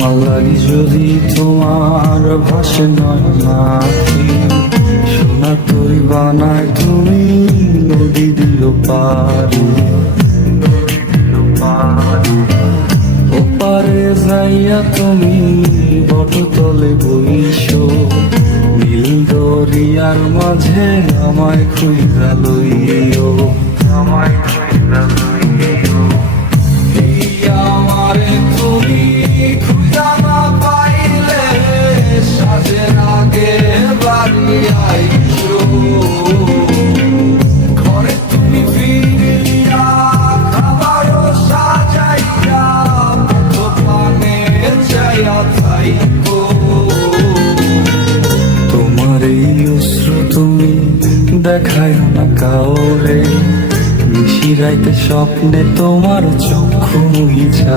মালারি যদি তোমার ভাষে নয় না সোনা তৈরি বানায় তুমি নদী দিল পারি ওপারে যাইয়া তুমি বটতলে বইছো নীল দরিয়ার মাঝে আমায় খুঁজা লইও। দেখায় না কাউরে নিশিরাইতে স্বপ্নে তোমার চক্ষু ইচ্ছা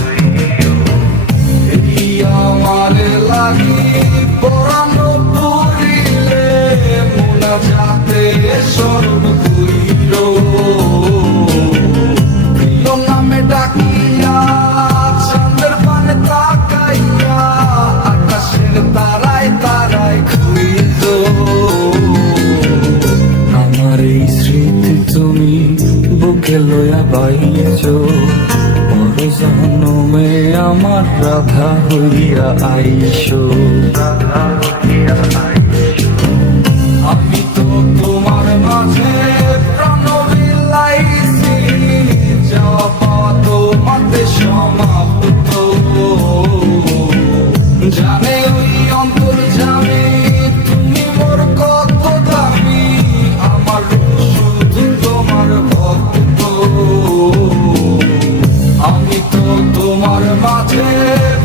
লয়া বাইছ বড় জন্মে আমার রাধা হইয়া আইসো। আমি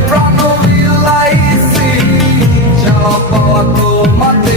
প্রাণ বিলাইছি যাওয়া পাওয়া তোমাতে